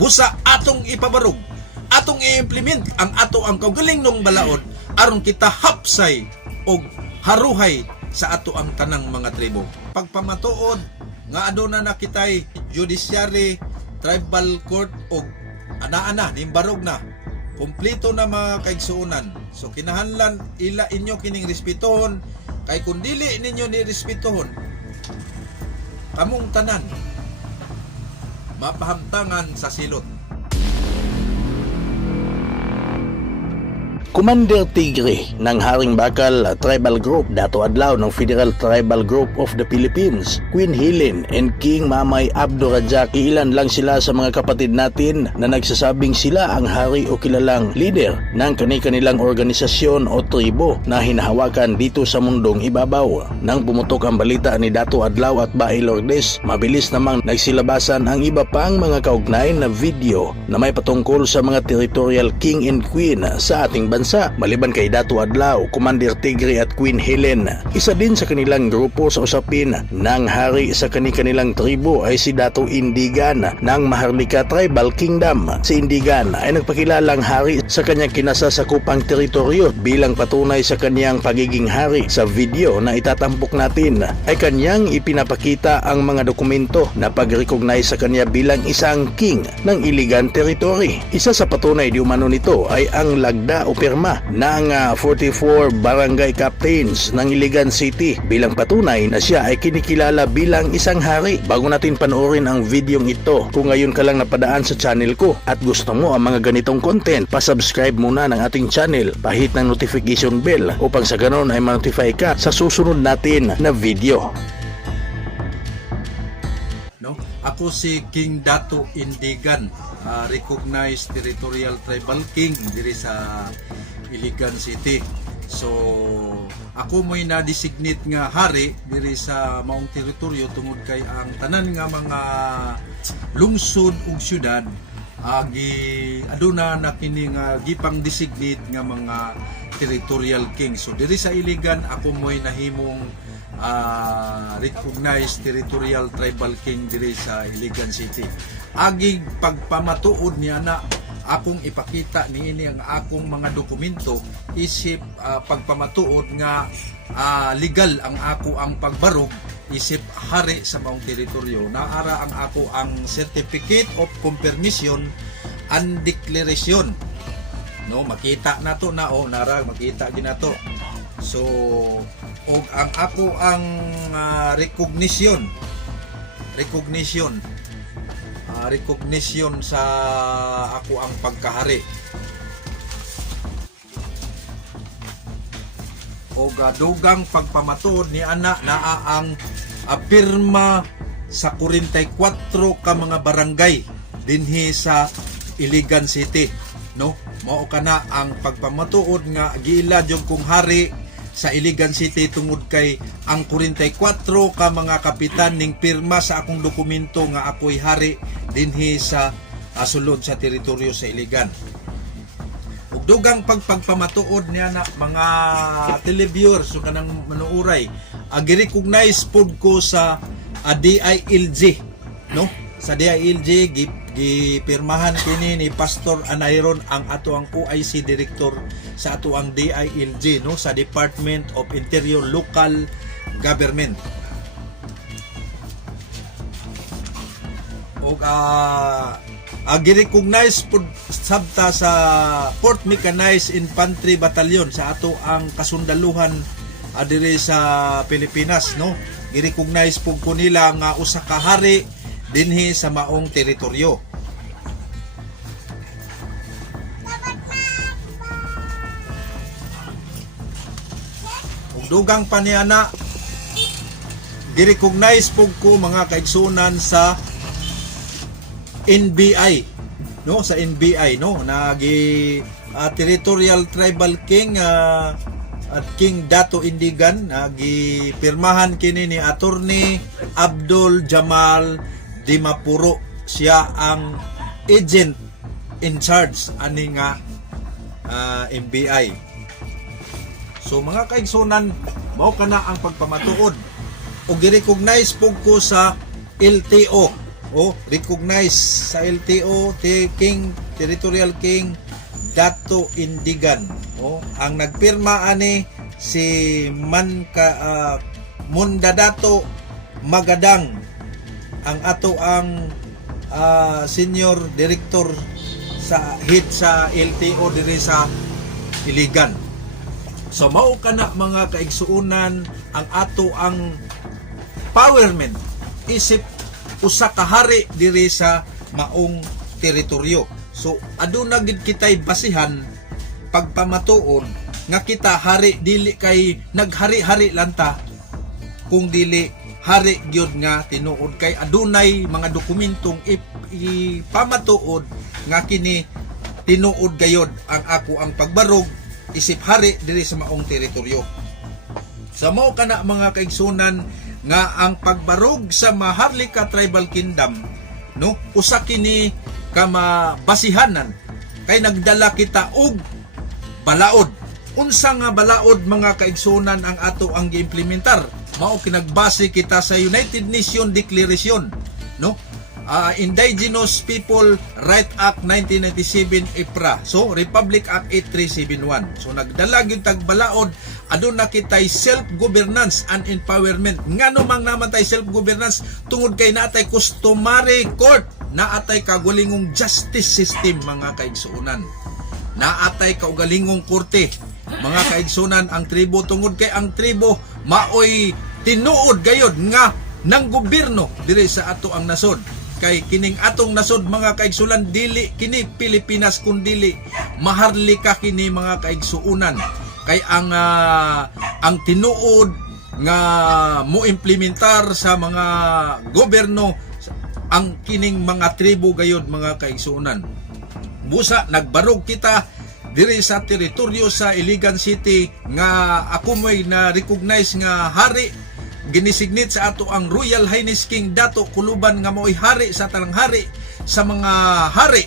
busa atong ipabarog, atong i-implement ang ato ang kaugaling nung balaod aron kita hapsay og haruhay sa ato ang tanang mga tribo. Pagpamatuod nga aduna na kitay judiciary, tribal court og ana-ana nimbarog na, kumplito na mga kaigsuonan. So kinahanglan ila inyo kining respetohon, kay kung dili ninyo ni respetohon, kamong tanan mapahamtangan sa silot. Commander Tigre ng Haring Bakal Tribal Group, Dato Adlaw ng Federal Tribal Group of the Philippines, Queen Helen and King Mamay Abdo Rajak, ilan lang sila sa mga kapatid natin na nagsasabing sila ang hari o kilalang leader ng kani-kanilang organisasyon o tribo na hinahawakan dito sa mundong ibabaw. Nang pumutok ang balita ni Dato Adlaw at Bae Lourdes, mabilis namang nagsilabasan ang iba pang mga kaugnay na video na may patungkol sa mga territorial king and queen sa ating bansa. Maliban kay Dato Adlaw, Commander Tigre at Queen Helen, isa din sa kanilang grupo sa usapin ng hari sa kani-kanilang tribo ay si Dato Indigan ng Maharlika Tribal Kingdom. Si Indigan ay nagpakilalang hari sa kanyang kinasasakupang teritoryo bilang patunay sa kanyang pagiging hari. Sa video na itatampok natin ay kanyang ipinapakita ang mga dokumento na pag-recognize sa kanya bilang isang king ng Iligan Territory. Isa sa patunay di umano nito ay ang lagda o pirma ng 44 barangay captains ng Iligan City bilang patunay na siya ay kinikilala bilang isang hari. Bago natin panoorin ang videong ito, kung ngayon ka lang napadaan sa channel ko at gusto mo ang mga ganitong content, pasubscribe muna ng ating channel, pahit ng notification bell upang sa ganon ay ma-notify ka sa susunod natin na video. Ako si King Dato Indigan, recognized territorial tribal king diri sa Iligan City. So ako mo'y na-designate nga hari diri sa maong teritoryo tungod kay ang tanan nga mga lungsod ug syudad aduna na kini nga gipang designate nga mga territorial king. So diri sa Iligan ako mo'y nahimong recognized territorial tribal king diri sa Iligan City. Aging pagpamatuod niya na akong ipakita niini ang akong mga dokumento isip pagpamatuod nga legal ang ako ang pagbarog isip hari sa maong teritoryo. Naara ang ako ang certificate of confirmation and declaration. No, makita na to na nara makita ginato. So og ang ako ang recognition sa ako ang pagkahari. O dugang pagpamatuod ni ana naa ang pirma sa 44 ka mga barangay dinhi sa Iligan City, no? Mao kana ang pagpamatuod nga giila jud kong hari sa Iligan City tungod kay ang 44 ka mga kapitan ning pirma sa akong dokumento nga ako'y hari dinhi sa sulod sa teritoryo sa Iligan. Ug dugang pagpamatuod niya na mga televiewers so kanang manuuray, gi-recognize pod ko sa DILG, no? Sa DILG gipirmahan kini ni Pastor Anayron ang ato ang OIC director sa ato ang DILG, no, sa Department of Interior Local Government. Og gi-recognize pud sabta sa 4th Mechanized Infantry Battalion sa ato ang kasundaluhan diri sa Pilipinas, no. Gi-recognize pud ko nila nga usa ka hari dinhi sa maong teritoryo. Ug dugang pa niya na gi-recognize pug ko mga kaigsunan sa NBI, no, sa NBI, no, nagi territorial tribal king at King Dato Indigan, gipirmahan kini ni Attorney Abdul Jamal Dimapuro. Siya ang agent in charge ani nga NBI. So mga kaigsunan, mao kana ang pagpamatuod. O gi-recognize pug ko sa LTO, o recognize sa LTO Territorial King Dato Indigan. Ang nagpirma ani si Mundadato Magadang, ang ato ang senior director sa head sa LTO diri sa Iligan. So mao kana mga kaigsuunan ang ato ang empowerment isip usa ka hari diri sa maong teritoryo. So aduna gid kitay basihan pagpamatuon nga kita hari dili kay naghari-hari lanta, kung dili hari gyud nga tinuod kay adunay mga dokumentong ipamatuod nga kini tinuod gayod ang ako ang pagbarog isip hari diri sa maong teritoryo. Sa mao kana mga kaigsunan nga ang pagbarog sa Maharlika Tribal Kingdom, no, usa kini ka mabasihanan kay nagdala kita og balaod. Unsa nga balaod mga kaigsunan ang ato ang giimplementar? Mao kinagbase kita sa United Nations Declaration, no? Indigenous People Right Act 1997 IPRA. So Republic Act 8371. So nagdala gyud tag balaod, aduna kitay self-governance and empowerment. Ngano mang naman tay self-governance tungod kay naatay customary court, naatay kagulingong justice system mga kaigsuunan. Naatay kaugalingong korte mga kaigsunan ang tribo, tungod kay ang tribo maoy tinuod gayod nga nang gobyerno diri sa ato ang nasod. Kay kining atong nasod mga kaigsunan dili kini Pilipinas kundi Maharlika kini mga kaigsuunan. Kay ang tinuod nga mo implementar sa mga gobyerno ang kining mga tribo gayod mga kaigsuunan. Busa nagbarog kita diri sa teritoryo sa Iligan City nga ako mo'y na-recognize nga hari, ginisignit sa ato ang Royal Highness King Dato Kuluban nga mo'y hari sa tanang hari sa mga hari,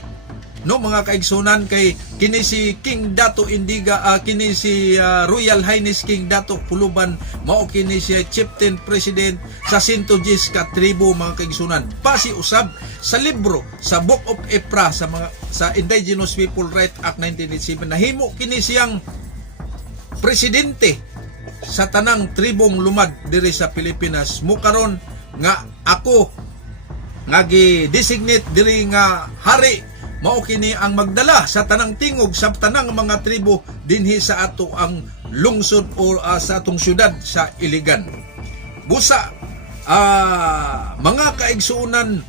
no mga kaigsunan. Kay kini si King Dato Indiga, kini si Royal Highness King Dato Kuluban mao kini si Chieftain President sa 110 ka tribo mga kaigsunan. Basi usab sa libro sa Book of IPRA sa Indigenous People Right Act 1987 nahimo kini siyang presidente sa tanang tribong lumad diri sa Pilipinas. Mukaron nga ako nga gi-designate diri nga hari, mao kini ang magdala sa tanang tingog sa tanang mga tribo dinhi sa ato ang lungsod o sa atong syudad sa Iligan. Busa mga kaigsuunan,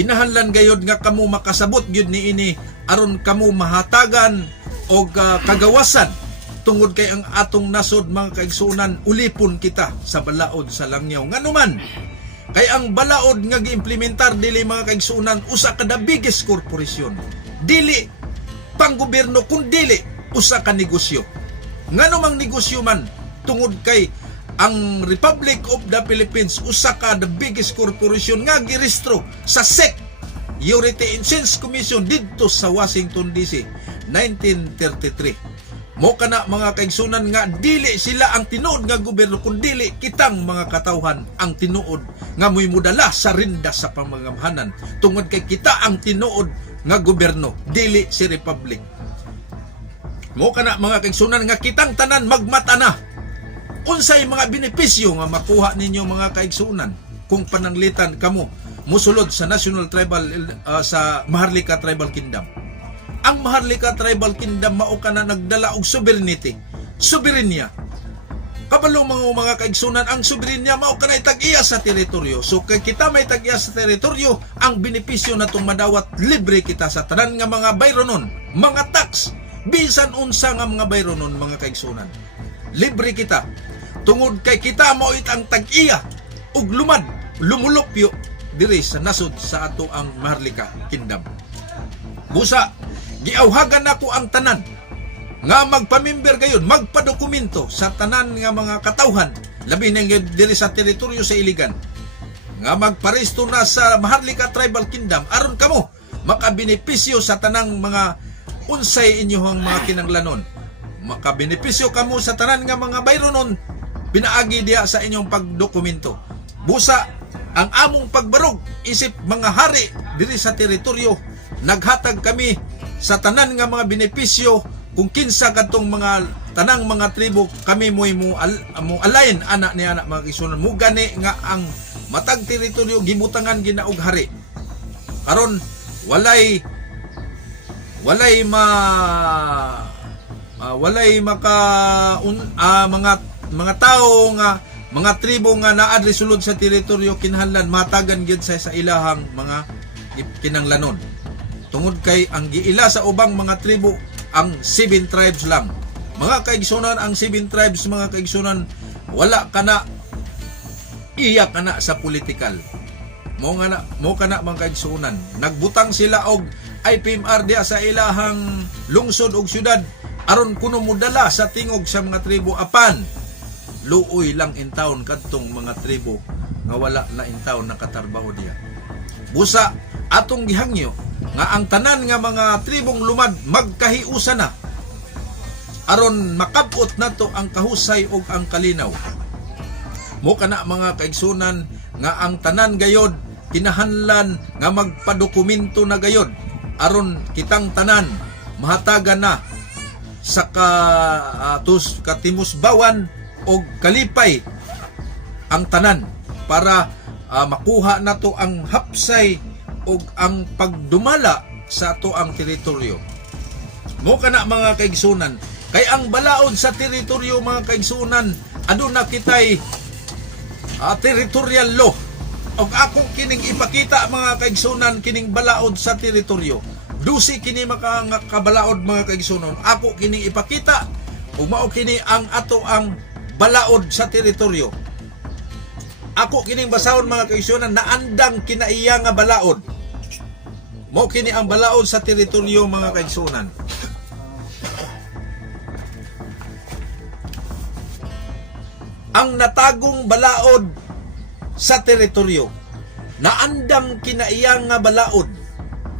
kinahanglan gayod nga kamo makasabot gyud niini aron kamo mahatagan og kagawasan tungod kay ang atong nasod mga kaigsuunan ulipon kita sa balaod sa langyaw. Nganuman kay ang balaod nga giimplementar dili mga kaigsuunan usa ka the biggest corporation, dili panggobyerno kundi usa ka negosyo. Nganumang negosyo man, tungod kay ang Republic of the Philippines usa ka the biggest corporation nga girehistro sa SEC, Securities Commission didto sa Washington DC 1933. Mo kana mga kaigsunan nga dili sila ang tinuod nga gobyerno kundi kitang mga katawhan ang tinuod nga mo'y mudala sa rinda sa pamangamhanan, tungod kay kita ang tinuod nga gobyerno dili si Republic. Mo kana mga kaigsunan nga kitang tanan magmata na unsay mga benepisyo nga makuha ninyo mga kaigsunan kung pananglitan kamo musulod sa National Tribal sa Maharlika Tribal Kingdom. Ang Maharlika Tribal Kingdom mao kana nagdala og sovereignty, soberenya. Kabalo mga kaigsunan, ang soberenya mao kana tag-iya sa teritoryo. So kay kita may tag-iya sa teritoryo, ang benepisyo natong madawat libre kita sa tanan nga mga bayronon, mga tax, bisan unsa nga mga bayronon mga kaigsunan. Libre kita. Tungod kay kita mao ang tag-iya ug lumad, lumulupyo diri sa nasod sa ato ang Maharlika Kingdom. Busa giawhagan nako ang tanan nga magpamember gayon, magpadokumento sa tanan nga mga katawhan labi na diri sa teritoryo sa Iligan nga magparesto na sa Maharlika Tribal Kingdom aron kamo makabenepisyo sa tanang mga unsay inyohang mga kinanglanon. Makabenepisyo kamo sa tanan nga mga bayronon pinaagi diya sa inyong pagdokumento. Busa ang among pagbarog isip mga hari diri sa teritoryo. Naghatag kami sa tanan nga mga benepisyo kung kinsa kadtong mga tanang mga tribo kami mo align ana ni anak mga kaigsunan. Mo gani nga ang matag teritoryo gibutangan ginaog hari. Karon walay mga tao nga mga tribo nga naadri sulod sa teritoryo kinahanglan matagan gyud sa ilahang mga kinanglanon. Tungod kay ang giila sa ubang mga tribo ang 7 tribes lang. Mga kaigsunan, ang 7 tribes mga kaigsunan wala kana iyak kana sa politikal. Mo kana mga kaigsunan. Nagbutang sila og IPMR diya sa ilahang lungsod ug syudad aron kuno modala sa tingog sa mga tribo apan luoy lang in town kadtong mga tribo nga wala na in town nakatarbaho diya. Busa atong gihangyo nga ang tanan nga mga tribong lumad magkahiusa na aron makabot nato ang kahusay ug ang kalinaw. Mo kana mga kaigsunan nga ang tanan gayod kinahanglan nga magpadokumento na gayod aron kitang tanan mahatagan na sa katimusbawan o kalipay ang tanan para makuha nato ang hapsay o ang pagdumala sa ato ang teritoryo. Mo kana mga kaigsunan kay ang balaod sa teritoryo mga kaigsunan aduna kitay territorial law. Og ako kining ipakita mga kaigsunan kining balaod sa teritoryo. Dusi kini makabalaod mga kaigsunan. Ako kining ipakita ug mao kini ang ato ang balaod sa teritoryo. Ako kining basahon mga kaigsunan naandang kinaiya nga balaod. Mao kini ang balaod sa teritoryo mga kaigsunan. Ang natagong balaod sa teritoryo naandang kinaiya nga balaod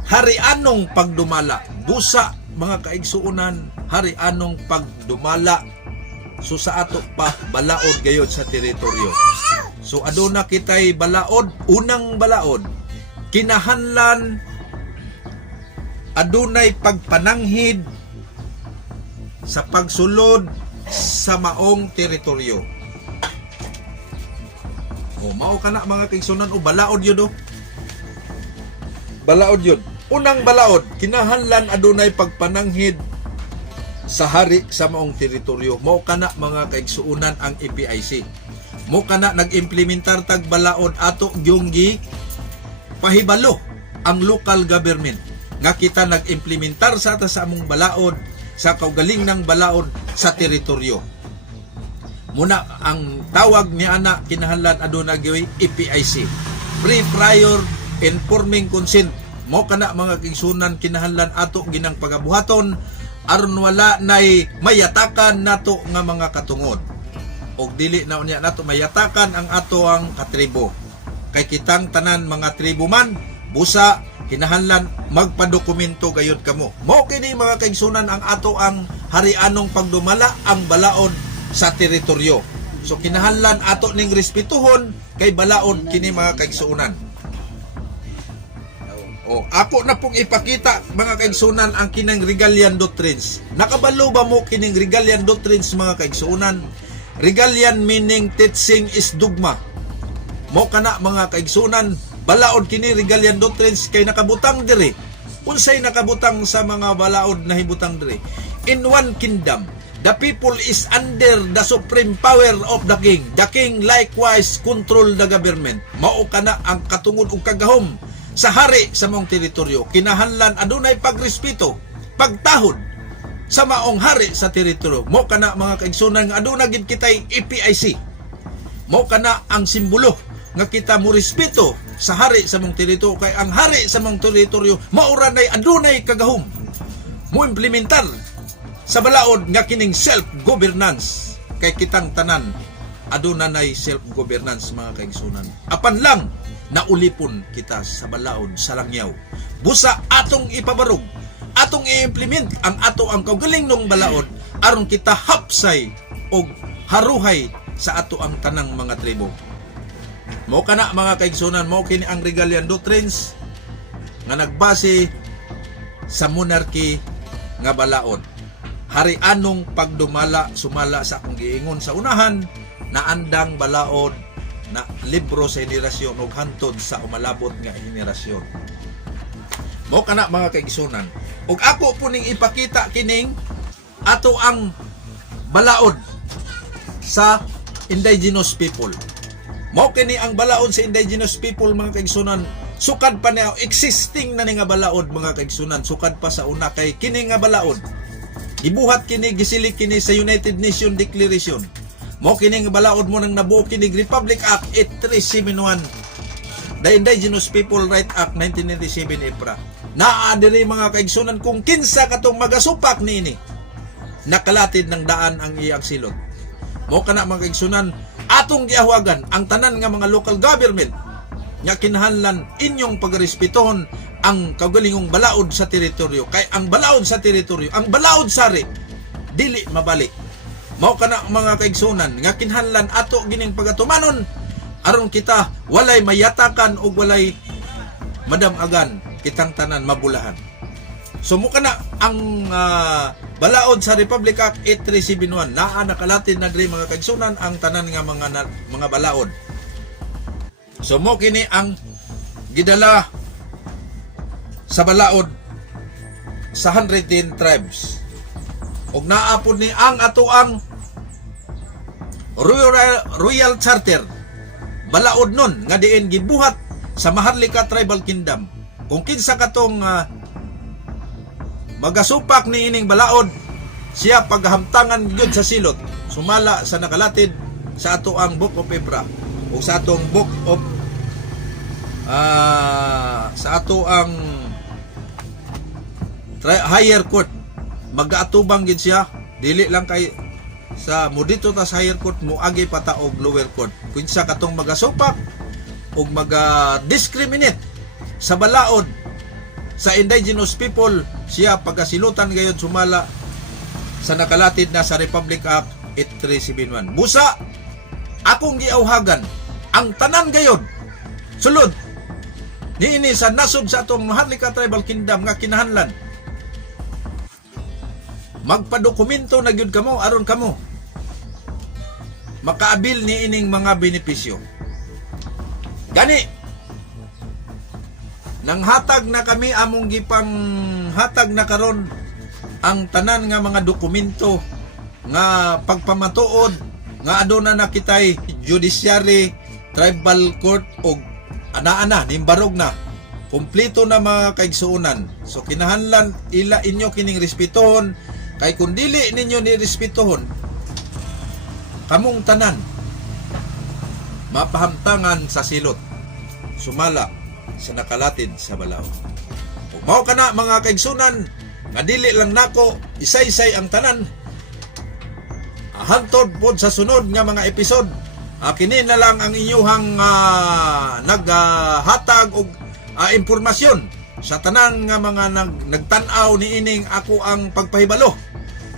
harianong pagdumala. Busa mga kaigsuunan harianong pagdumala. So sa ato pa balaod gayod sa teritoryo. So aduna kitay balaod, unang balaod kinahanglan adunay pagpananghid sa pagsulod sa maong teritoryo. O mao kana mga kaigsunan o balaod yun o. Balaod yun. Unang balaod kinahanglan adunay pagpananghid sa hari sa maong teritoryo. Mao kana mga kaigsuunan ang EPIC. Mo kana nag-implementar tag balaod ato gyung gi pahibalo ang local government nga kita nag-implementar sa ata sa among balaod sa kaugaling ng balaod sa teritoryo. Muna ang tawag ni ana kinahanglan aduna gyud EPIC, Pre Prior Informing Consent. Mo kana mga kaigsunan kinahanglan ato ginang pagabuhaton aron wala nay mayatakan nato nga mga katungod. Og dili na unya nato mayatakan ang ato ang katribo. Kay kitang tanan mga tribo man busa kinahanglan magpadokumento gayud kamo. Mao kini mga kaigsunan ang ato ang harianong pagdumala ang balaod sa teritoryo. So kinahanglan ato ning respetuhon kay balaod kini mga kaigsuunan. O ako na pong ipakita mga kaigsuunan ang kinang Regalian Doctrines. Nakabalo ba mo kining Regalian Doctrines mga kaigsuunan? Regalian meaning teaching is dogma. Mo kana mga kaigsunan balaod kini Regalian Doctrines kay nakabutang diri. Unsay nakabutang sa mga balaod na hibutang diri? In one kingdom, the people is under the supreme power of the king. The king likewise control the government. Mao kana ang katungod ug kagahom sa hari sa maong teritoryo. Kinahanglan adunay pagrespeto, pagtahod sa maong hari sa teritoryo. Mao kana mga kaigsunan nga aduna gid kitay EPIC. Mao kana ang simbolo nga kita mo respeto sa hari sa maong teritoryo kay ang hari sa maong teritoryo maura nay adunay kagahom mo implementar sa balaod nga kining self-governance. Kay kitang tanan aduna nay self-governance mga kaigsunan. Apan lang naulipon kita sa balaod sa langyaw. Busa atong ipabarog, atong i-implement ang ato ang kaugaling ng balaod aron kita hapsay og haruhay sa ato ang tanang mga tribo. Mo kana mga kaigsunan, mo kini ang Regalian Doctrines nga nagbase sa monarchy nga balaod. Harianong pagdumala sumala sa akong giingon sa unahan na andang balaod na libro sa henerasyon ug hantod sa umalabot nga henerasyon. Mo kana mga kaigsunan, ug ako po ning ipakita kining ato ang balaod sa indigenous people. Mao kini ang balaod sa indigenous people mga kaigsunan, sukad pa na existing na ni nga balaod mga kaigsunan, sukad pa sa una kay kini nga balaod gibuhat kini, gisilik kini sa United Nations Declaration. Mao kini nga balaod mo nang nabuo kini Republic Act 8371, the Indigenous People Right Act 1997 EPRA. Naa diri mga kaigsunan kung kinsa katong magasupak niini, nakalatid ng daan ang iyang silot. Mao kana mga kaigsunan, atong giahuagan ang tanan nga mga local government nga kinahanglan inyong pagrespetuhon ang kaugalingong balaod sa teritoryo. Kay ang balaod sa teritoryo, ang balaod sari dili mabalik. Mao kana mga kaigsunan nga kinahanglan ato gining pagatumanon aron kita walay mayatakan o walay madamagan kitang tanan mabulahan. So mo kana ang balaod sa Republic Act 8371, naa nakalatid na diri mga kaigsunan ang tanan nga mga balaod. So mo kini ang gidala sa balaod sa 110 tribes. Og naapod ni ang ato ang Royal Charter balaod nun nga diin gibuhat sa Maharlika Tribal Kingdom. Kung kinsa katong magasupak ni ining balaod, siya paghamtangan gyud sa silot, sumala sa nakalatid sa ato ang Book of Ebra o sa atong Book of sa ato ang higher court, mag-atubang gid siya, dili lang kay sa mudito ta sa higher court mo agi pata og lower court. Kung sa katong magasupak og discriminate sa balaod sa indigenous people, siya pagkasilutan gayud sumala sa nakalatid na sa Republic Act 8371. Busa akong giauhagan ang tanan gayud sulod niini sa nasod sa atong Maharlika Tribal Kingdom nga kinahanglan magpadokumento na gyud kamo aron kamo makaabil ni ining mga benepisyo. Gani nang hatag na kami among gipang hatag na karon ang tanan nga mga dokumento nga pagpamatuod nga aduna na kitay judiciary, tribal court og ana-ana nimbarog na kumpleto na mga kaigsuonan. So kinahanglan ila inyo kining respetuhon, kay kung dili ninyo ni respetuhon kamong tanan mapahamtangan sa silot, sumala sa nakalatid sa balaod. Ug mao kana mga kaigsunan nga dili lang nako isay-isay ang tanan, hantod pod sa sunod nga mga episode. Kini na lang ang inyuhang naghatag og impormasyon sa tanan nga mga nagtan-aw ni ining ako ang pagpahibalo.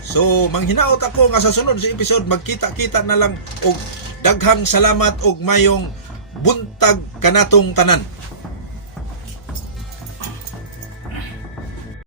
So manghinaot ako nga sa sunod sa episode magkita-kita na lang og daghang salamat og mayong buntag kanatong tanan.